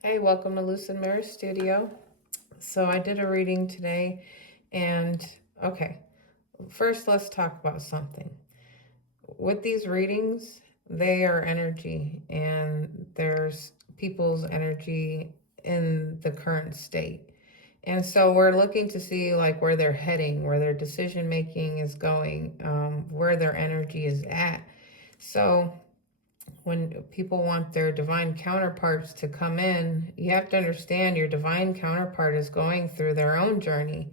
Hey, welcome to Lucid Mirror Studio. So I did a reading today, and okay, first let's talk about something. With these readings, they are energy, and there's people's energy in the current state. And so we're looking to see like where they're heading, where their decision making is going, where their energy is at. So when people want their divine counterparts to come in, you have to understand your divine counterpart is going through their own journey.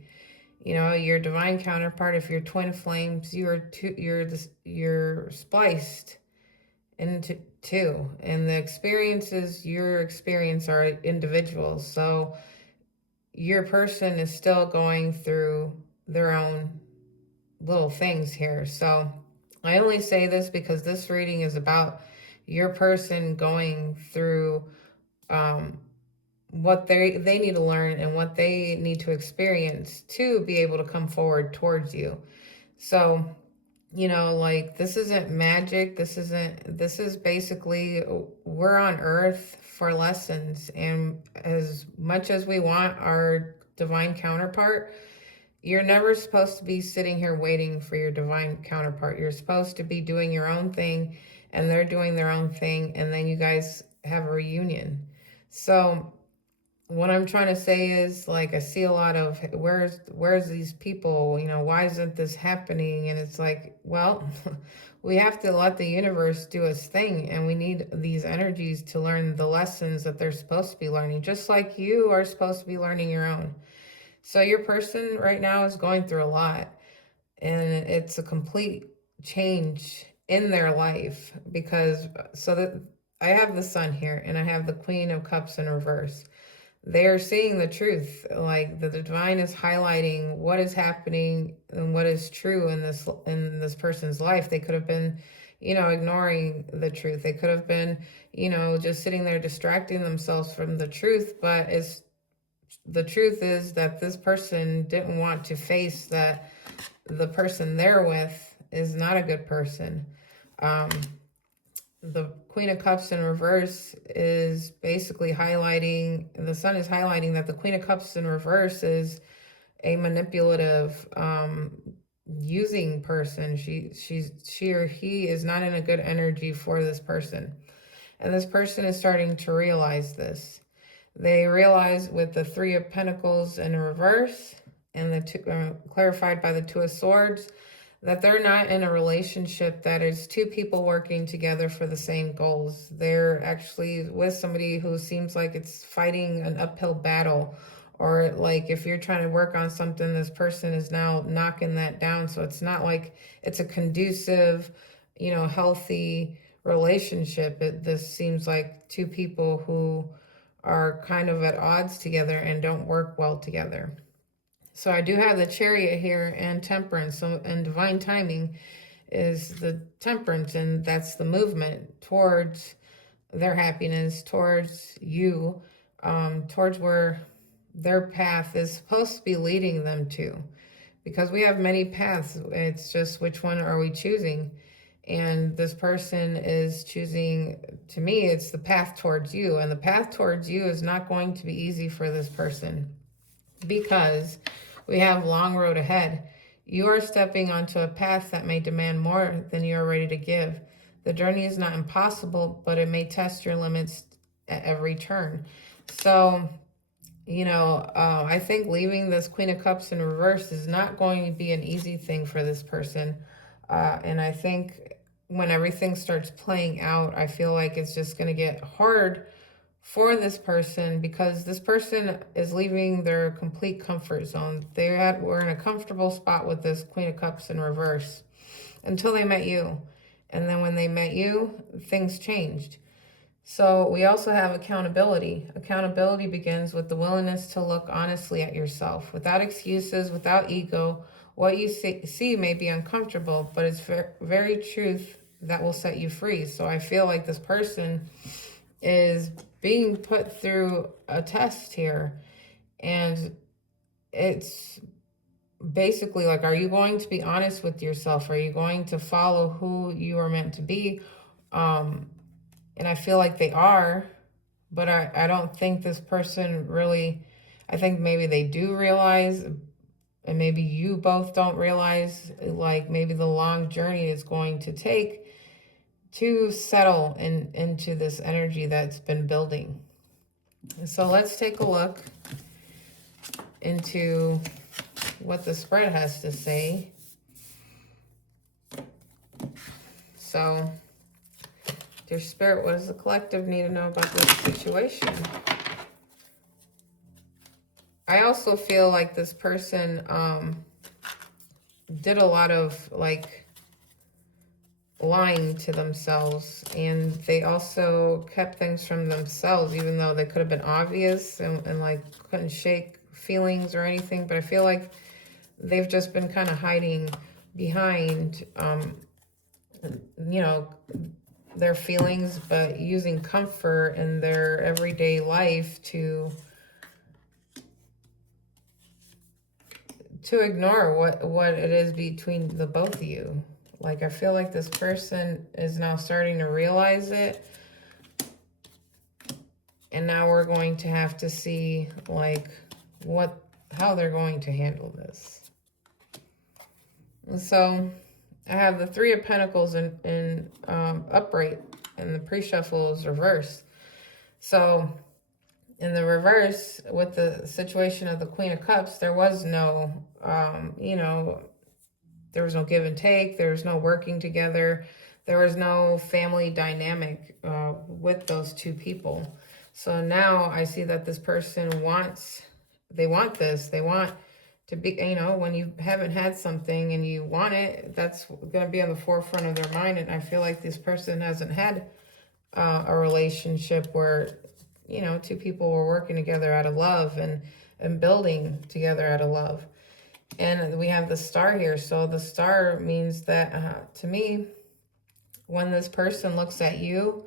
You know, your divine counterpart, if you're twin flames, you're spliced into two, and the experiences your experience are individual. So your person is still going through their own little things here. So I only say this because this reading is about your person going through um, what they need to learn and what they need to experience to be able to come forward towards you. So, you know, like this isn't magic. This is basically we're on earth for lessons. And as much as we want our divine counterpart, you're never supposed to be sitting here waiting for your divine counterpart. You're supposed to be doing your own thing and they're doing their own thing, and then you guys have a reunion. So what I'm trying to say is like I see a lot of where's these people, you know, why isn't this happening? And it's like, well, we have to let the universe do its thing, and we need these energies to learn the lessons that they're supposed to be learning, just like you are supposed to be learning your own. So your person right now is going through a lot, and it's a complete change in their life because so that I have the sun here and I have the Queen of Cups in reverse. They are seeing the truth, like the divine is highlighting what is happening and what is true in this person's life. They could have been, you know, ignoring the truth. They could have been, you know, just sitting there distracting themselves from the truth, but it's the truth is that this person didn't want to face that the person they're with is not a good person. Um, the Queen of Cups in reverse is basically highlighting, the sun is highlighting that the Queen of Cups in reverse is a manipulative, using person. She or he is not in a good energy for this person. And this person is starting to realize this. They realize with the Three of Pentacles in reverse and the two, clarified by the Two of Swords, that they're not in a relationship that is two people working together for the same goals. They're actually with somebody who seems like it's fighting an uphill battle, or like if you're trying to work on something, this person is now knocking that down. So it's not like it's a conducive, you know, healthy relationship. This seems like two people who are kind of at odds together and don't work well together. So I do have the Chariot here and Temperance. So and divine timing is the Temperance, and that's the movement towards their happiness, towards you, towards where their path is supposed to be leading them to. Because we have many paths. It's just which one are we choosing? And this person is choosing, to me, it's the path towards you. And the path towards you is not going to be easy for this person because we have long road ahead. You are stepping onto a path that may demand more than you are ready to give. The journey is not impossible, but it may test your limits at every turn. So, you know, I think leaving this Queen of Cups in reverse is not going to be an easy thing for this person. And I think when everything starts playing out, I feel like it's just going to get hard for this person because this person is leaving their complete comfort zone. We're in a comfortable spot with this Queen of Cups in reverse until they met you. And then when they met you, things changed. So we also have accountability. Accountability begins with the willingness to look honestly at yourself, without excuses, without ego. What you see may be uncomfortable, but it's very truth that will set you free. So I feel like this person is being put through a test here, and it's basically like, are you going to be honest with yourself? Are you going to follow who you are meant to be? And I feel like they are, but I don't think this person really, I think maybe they do realize, and maybe you both don't realize, like maybe the long journey is going to take to settle into this energy that's been building. So let's take a look into what the spread has to say. So, dear Spirit, what does the collective need to know about this situation? I also feel like this person did a lot of like lying to themselves, and they also kept things from themselves, even though they could have been obvious and like couldn't shake feelings or anything. But I feel like they've just been kind of hiding behind, you know, their feelings, but using comfort in their everyday life to ignore what it is between the both of you. Like, I feel like this person is now starting to realize it. And now we're going to have to see, like, how they're going to handle this. And so, I have the Three of Pentacles in upright, and the pre-shuffle is reversed. So, in the reverse, with the situation of the Queen of Cups, there was no, you know, there was no give and take. There was no working together. There was no family dynamic with those two people. So now I see that this person they want this. They want to be, you know, when you haven't had something and you want it, that's going to be on the forefront of their mind. And I feel like this person hasn't had a relationship where, you know, two people were working together out of love and building together out of love. And we have the star here. So the star means that, to me, when this person looks at you,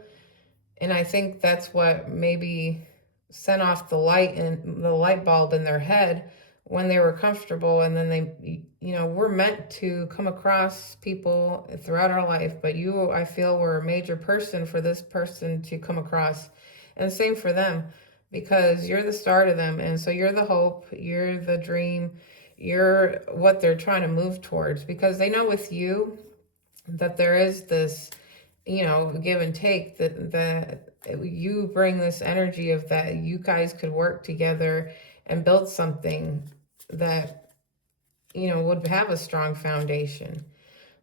and I think that's what maybe sent off the light and the light bulb in their head when they were comfortable. And then they, you know, we're meant to come across people throughout our life, but you, I feel, were a major person for this person to come across. And same for them, because you're the star to them. And so you're the hope, you're the dream, you're what they're trying to move towards, because they know with you that there is this, you know, give and take, that you bring this energy of that you guys could work together and build something that, you know, would have a strong foundation.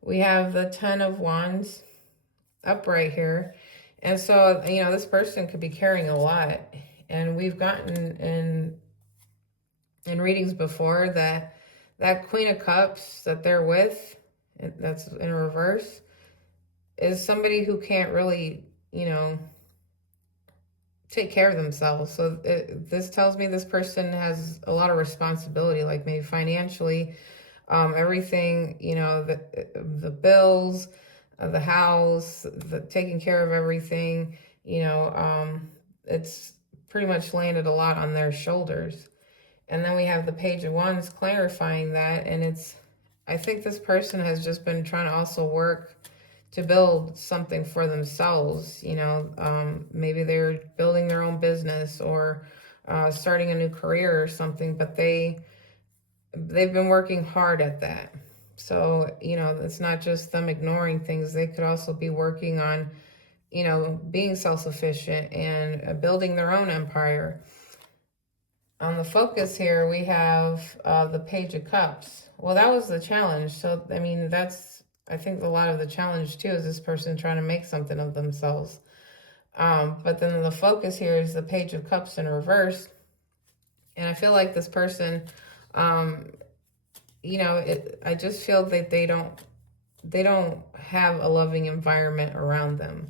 We have the Ten of Wands upright here. And so, you know, this person could be carrying a lot. And we've gotten in readings before that Queen of Cups that they're with, that's in reverse, is somebody who can't really, you know, take care of themselves. So this tells me this person has a lot of responsibility, like maybe financially, everything, you know, the bills, the house, the taking care of everything, you know, it's pretty much landed a lot on their shoulders. And then we have the Page of Wands clarifying that. And it's, I think this person has just been trying to also work to build something for themselves. You know, maybe they're building their own business or starting a new career or something, but they've been working hard at that. So, you know, it's not just them ignoring things. They could also be working on, you know, being self-sufficient and building their own empire. On the focus here, we have the Page of Cups. Well, that was the challenge. So, I mean, that's, I think a lot of the challenge too is this person trying to make something of themselves. But then the focus here is the Page of Cups in reverse. And I feel like this person, you know, I just feel that they don't have a loving environment around them.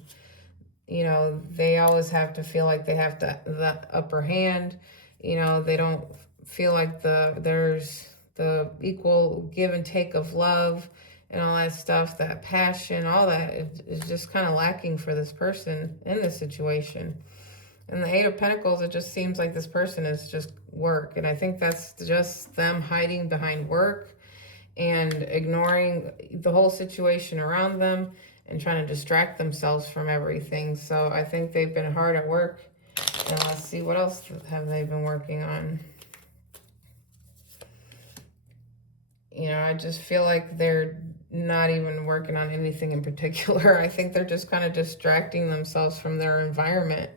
You know, they always have to feel like they have the upper hand. You know, they don't feel like there's the equal give and take of love and all that stuff, that passion, all that is just kind of lacking for this person in this situation. And the Eight of Pentacles, it just seems like this person is just work. And I think that's just them hiding behind work and ignoring the whole situation around them and trying to distract themselves from everything. So I think they've been hard at work And let's see, what else have they been working on? You know, I just feel like they're not even working on anything in particular. I think they're just kind of distracting themselves from their environment.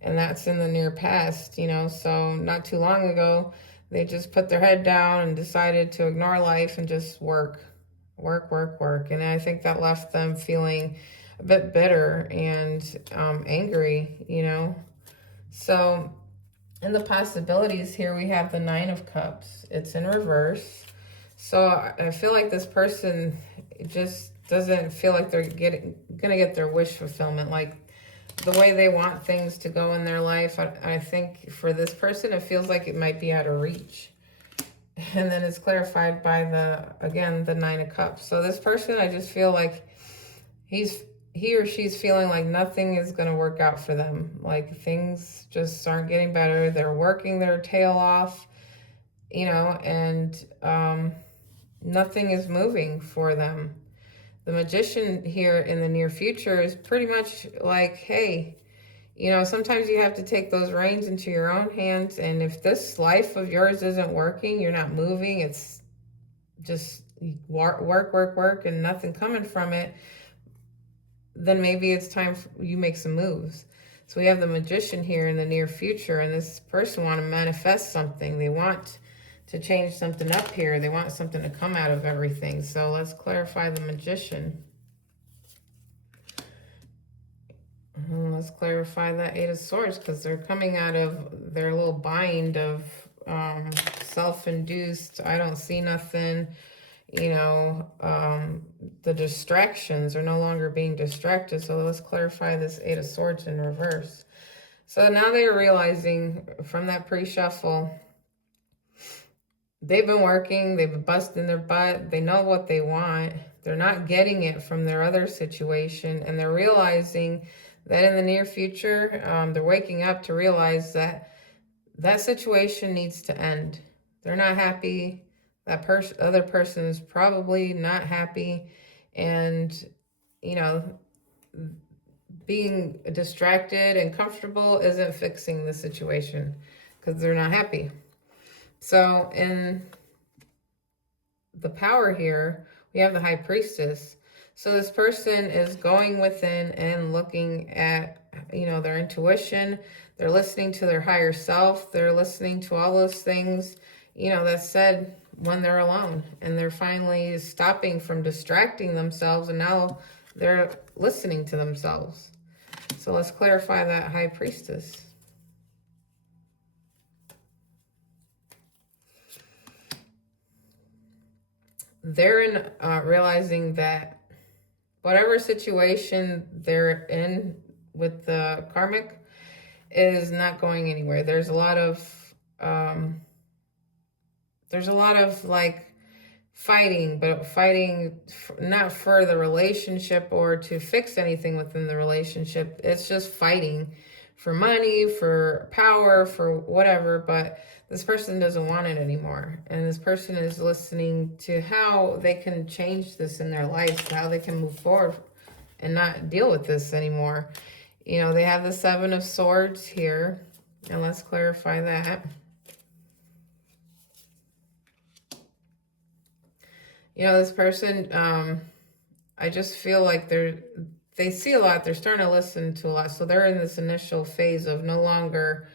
And that's in the near past, you know. So not too long ago, they just put their head down and decided to ignore life and just work, work, work, work. And I think that left them feeling a bit bitter and angry, you know. So in the possibilities here, we have the Nine of Cups. It's in reverse. So I feel like this person just doesn't feel like they're gonna get their wish fulfillment, like the way they want things to go in their life. I think for this person, it feels like it might be out of reach. And then it's clarified by again, the Nine of Cups. So this person, I just feel like he or she's feeling like nothing is going to work out for them. Like things just aren't getting better. They're working their tail off, you know, and nothing is moving for them. The Magician here in the near future is pretty much like, hey, you know, sometimes you have to take those reins into your own hands. And if this life of yours isn't working, you're not moving, it's just work, work, work, work, and nothing coming from it, then maybe it's time you make some moves. So we have the Magician here in the near future, and this person want to manifest something. They want to change something up here. They want something to come out of everything. So let's clarify the Magician. Let's clarify that Eight of Swords, because they're coming out of their little bind of self-induced, I don't see nothing, you know, the distractions are no longer being distracted. So let's clarify this Eight of Swords in reverse. So now they're realizing from that pre-shuffle, they've been working, they've been busting their butt, they know what they want, they're not getting it from their other situation, and they're realizing that in the near future, they're waking up to realize that that situation needs to end. They're not happy. That other person is probably not happy. And, you know, being distracted and comfortable isn't fixing the situation because they're not happy. So in the power here, we have the High Priestess. So this person is going within and looking at, you know, their intuition. They're listening to their higher self. They're listening to all those things, you know, that's said when they're alone. And they're finally stopping from distracting themselves. And now they're listening to themselves. So let's clarify that High Priestess. They're in realizing that whatever situation they're in with the karmic is not going anywhere. There's a lot of like fighting, but fighting not for the relationship or to fix anything within the relationship. It's just fighting for money, for power, for whatever, but this person doesn't want it anymore. And this person is listening to how they can change this in their life, how they can move forward and not deal with this anymore. You know, they have the Seven of Swords here, and let's clarify that. You know, this person, I just feel like they see a lot. They're starting to listen to a lot. So they're in this initial phase of no longer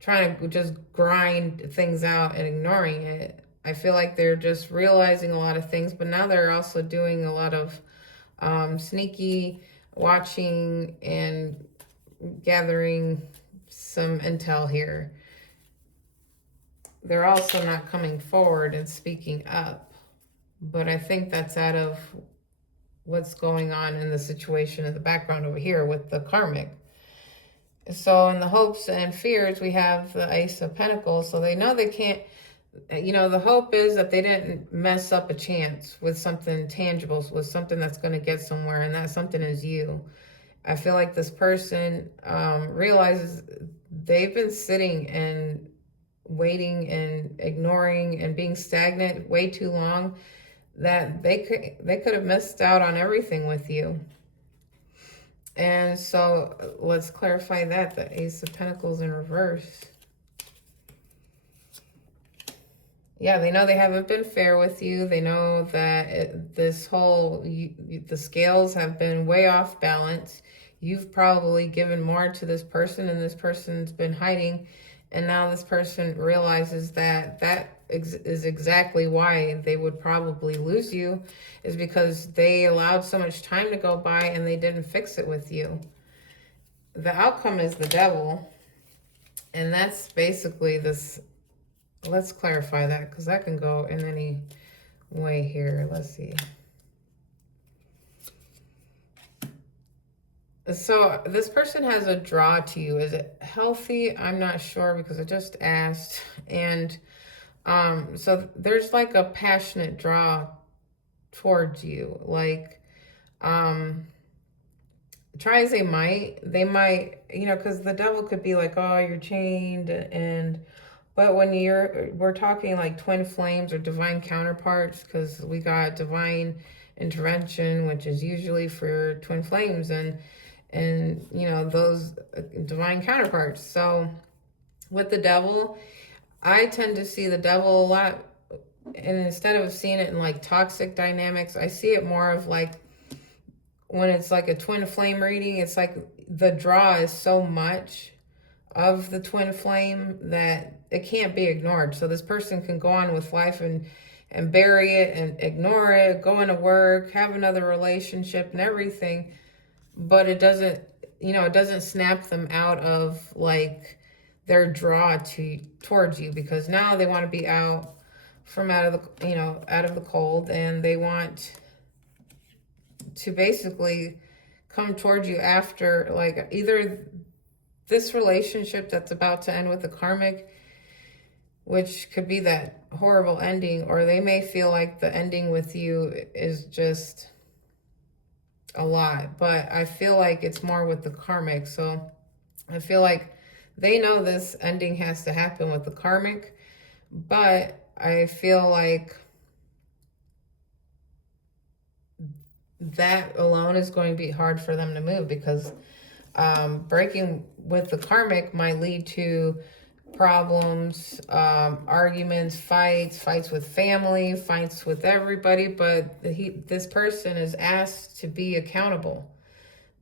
trying to just grind things out and ignoring it. I feel like they're just realizing a lot of things, but now they're also doing a lot of sneaky watching and gathering some intel here. They're also not coming forward and speaking up, but I think that's out of what's going on in the situation in the background over here with the karmic. So in the hopes and fears, we have the Ace of Pentacles. So they know they can't, you know, the hope is that they didn't mess up a chance with something tangible, with something that's going to get somewhere, and that something is you. I feel like this person realizes they've been sitting and waiting and ignoring and being stagnant way too long, that they could have missed out on everything with you. And so let's clarify that. The Ace of Pentacles in reverse. Yeah, they know they haven't been fair with you. They know that this whole, the scales have been way off balance. You've probably given more to this person and this person's been hiding. And now this person realizes that is exactly why they would probably lose you, is because they allowed so much time to go by and they didn't fix it with you. The outcome is the Devil. And that's basically this. Let's clarify that, because that can go in any way here. Let's see. So this person has a draw to you. Is it healthy? I'm not sure, because I just asked. And so there's like a passionate draw towards you. Like, try as they might, because the Devil could be like, oh, you're chained, but when we're talking like twin flames or divine counterparts, because we got divine intervention, which is usually for twin flames and those divine counterparts. So with the Devil, I tend to see the Devil a lot, and instead of seeing it in like toxic dynamics, I see it more of like, when it's like a twin flame reading, it's like the draw is so much of the twin flame that it can't be ignored. So this person can go on with life and bury it and ignore it, go into work, have another relationship and everything, but it doesn't, it doesn't snap them out of like their draw towards you, because now they want to be out of the cold, and they want to basically come towards you after, like, either this relationship that's about to end with the karmic, which could be that horrible ending, or they may feel like the ending with you is just a lot. But I feel like it's more with the karmic. So I feel like they know this ending has to happen with the karmic, but I feel like that alone is going to be hard for them to move, because breaking with the karmic might lead to problems, arguments, fights with family, fights with everybody. But this person is asked to be accountable.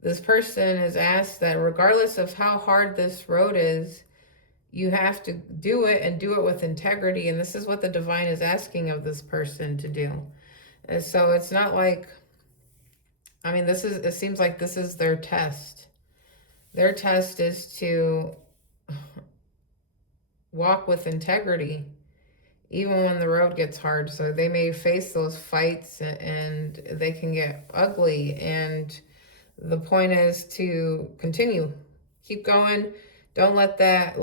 This person is asked that regardless of how hard this road is, you have to do it, and do it with integrity. And this is what the divine is asking of this person to do. And so it's not like, it seems like this is their test. Their test is to walk with integrity, even when the road gets hard. So they may face those fights and they can get ugly. And the point is to continue, keep going. Don't let that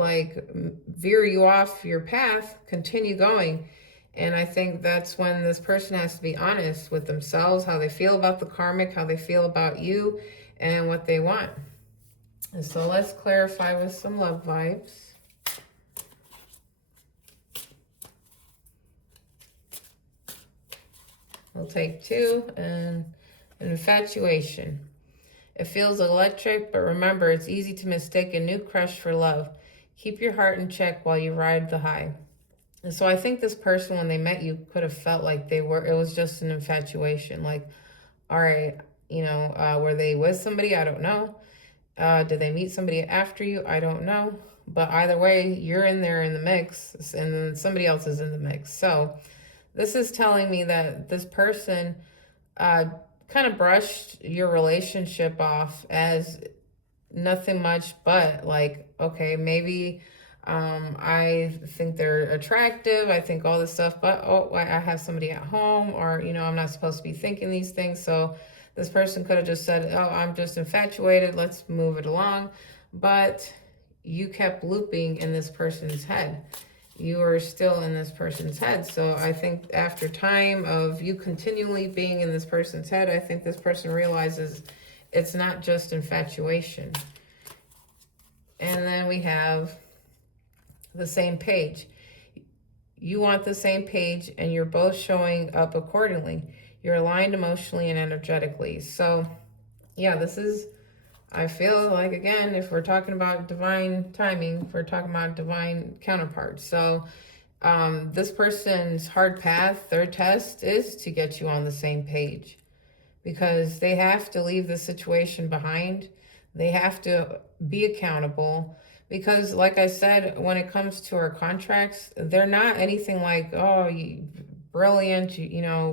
veer you off your path. Continue going. And I think that's when this person has to be honest with themselves, how they feel about the karmic, how they feel about you, and what they want. And so let's clarify with some love vibes. We'll take 2, and an infatuation. It feels electric, but remember, it's easy to mistake a new crush for love. Keep your heart in check while you ride the high. And so I think this person, when they met you, could have felt like it was just an infatuation. Like, all right, were they with somebody? I don't know. Did they meet somebody after you? I don't know. But either way, you're in there in the mix, and then somebody else is in the mix. So this is telling me that this person kind of brushed your relationship off as nothing much but like, okay, maybe I think they're attractive, I think all this stuff, but oh, I have somebody at home, or I'm not supposed to be thinking these things. So this person could have just said, oh, I'm just infatuated, let's move it along. But you kept looping in this person's head. You are still in this person's head. So I think after time of you continually being in this person's head, I think this person realizes it's not just infatuation. And then we have the same page. You want the same page, and you're both showing up accordingly. You're aligned emotionally and energetically. So yeah, this is I feel like, again, if we're talking about divine timing, if we're talking about divine counterparts. So this person's hard path, their test is to get you on the same page, because they have to leave the situation behind. They have to be accountable, because like I said, when it comes to our contracts, they're not anything like, oh, brilliant,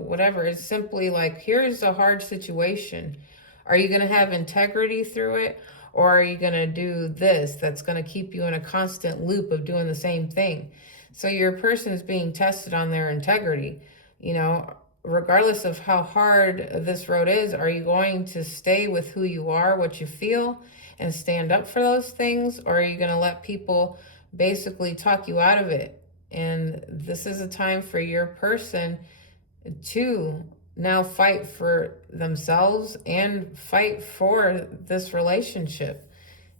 whatever. It's simply like, here's a hard situation. Are you going to have integrity through it? Or are you going to do this that's going to keep you in a constant loop of doing the same thing? So your person is being tested on their integrity. Regardless of how hard this road is, are you going to stay with who you are, what you feel, and stand up for those things? Or are you going to let people basically talk you out of it? And this is a time for your person to now fight for themselves and fight for this relationship.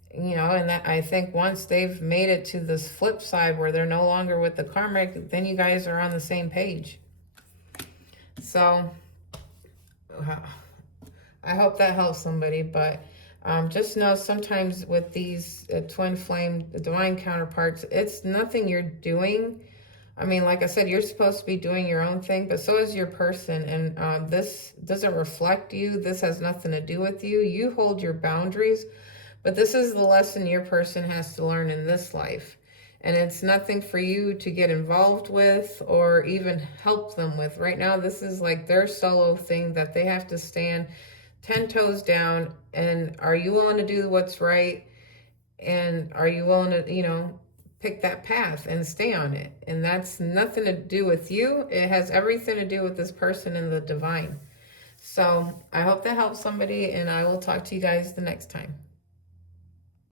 And that, I think, once they've made it to this flip side where they're no longer with the karmic, then you guys are on the same page. So I hope that helps somebody, but just know sometimes with these twin flame divine counterparts, it's nothing you're doing. I mean, like I said, you're supposed to be doing your own thing, but so is your person. And this doesn't reflect you. This has nothing to do with you. You hold your boundaries, but this is the lesson your person has to learn in this life. And it's nothing for you to get involved with or even help them with. Right now, this is like their solo thing that they have to stand 10 toes down. And are you willing to do what's right? And are you willing to, pick that path and stay on it? And that's nothing to do with you. It has everything to do with this person and the divine. So I hope that helps somebody, and I will talk to you guys the next time.